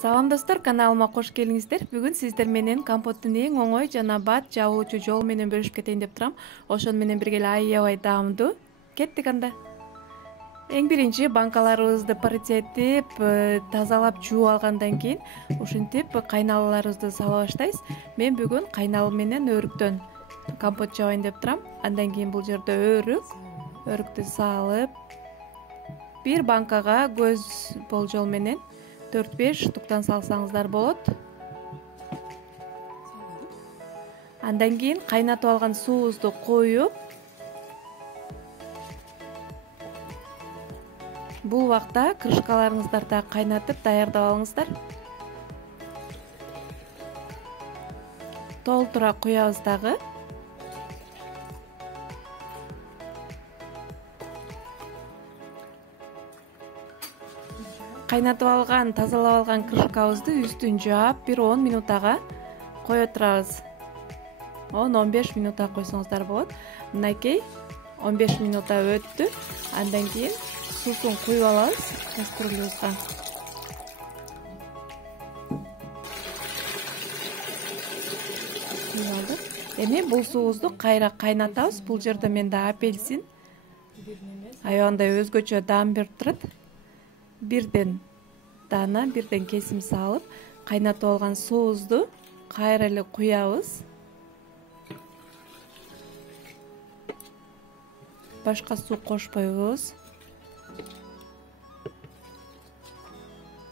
Салам достор, каналыма кош келиңиздер. Бүгүн сиздер менен компоттун эң оңой жана бат жабылуучу жол менен бөлүшүп кетейин деп турам. Ошону менен бирге эле аябай даамдуу. Кеттик анда. Эң биринчи банкаларыбызды паритетип, тазалап жууп алгандан кийин ушинтип кайналаларыбызды сала баштайбыз. Мен бүгүн кайнал менен өрүктөн компот жабайын деп турам. Андан кийин бул жерде өрүктү салып, бир банкага көз болжол менен 4-5 штуктан салсаңыздар болот. Андан кийин кайнатып алган суубузду коюп, бул убакта крышкаларыңыздарды кайнатып даярдап алыңыздар. Толтура куябыз дагы. Кайнатып алган, тазалап алган крышкабызды үстүн жаап, бир 10 минутага кое турабыз. 10-15 минутка койсоңуздар болот. Мынакей 15 минута өттү. Андан кийин суусун куюп алабыз кастрюлябызга. Эми бул суубузду кайра кайнатабыз. Бул жерде менде апельсин аябандай өзгөчө даам берип турат. Бирден дана, бирден кесим салып, кайнатып алган суубузду кайра эле куябыз. Башка суу кошпойбуз.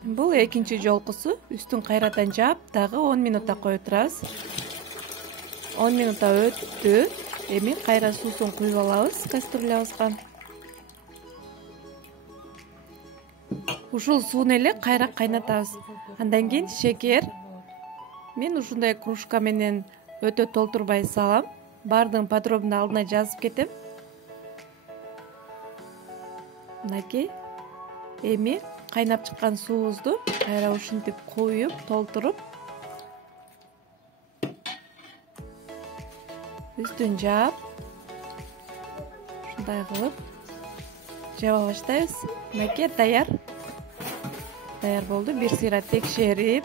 Бул экинчи жолкусу. Үстүн кайрадан жаап, дагы 10 минутта кое турабыз. 10 минута өттү. Эми кайра суусун куюп алабыз кастрюлябызга. Ушул сууну эле кайра кайнатабыз. Андан кийин шекер. Мен ушундай кружка менен өтө толтурбай салам. Бардыгын подробно алдына жазып кетем. Мынакей. Эми кайнап чыккан суубузду кайра ушинтип куюп, толтуруп, үстүн жаап, ушундай кылып жаба баштайбыз. Мынакей даяр. Даяр болду. Бир сыйра текшерип,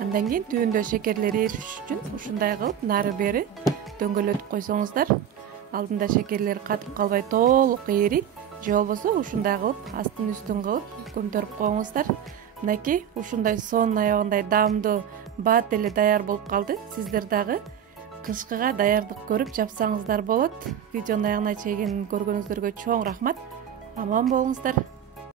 андан кийин түбүндө шекерлер эриш үчүн ушундай кылып нары бери дөңгөлөтүп койсоңуздар, алдында шекерлер катып калбай толук эрийт. Же болбосо ушундай кылып астын үстүн кылып көмтөрүп коюңуздар. Мынакей ушундай сонун аябагандай даамдуу бат эле даяр болуп калды. Сиздер дагы кышкыга даярдык көрүп жапсаңыздар болот. Видеонун аягына чейин көргөнүңүздөргө чоң рахмат. Аман болуңуздар.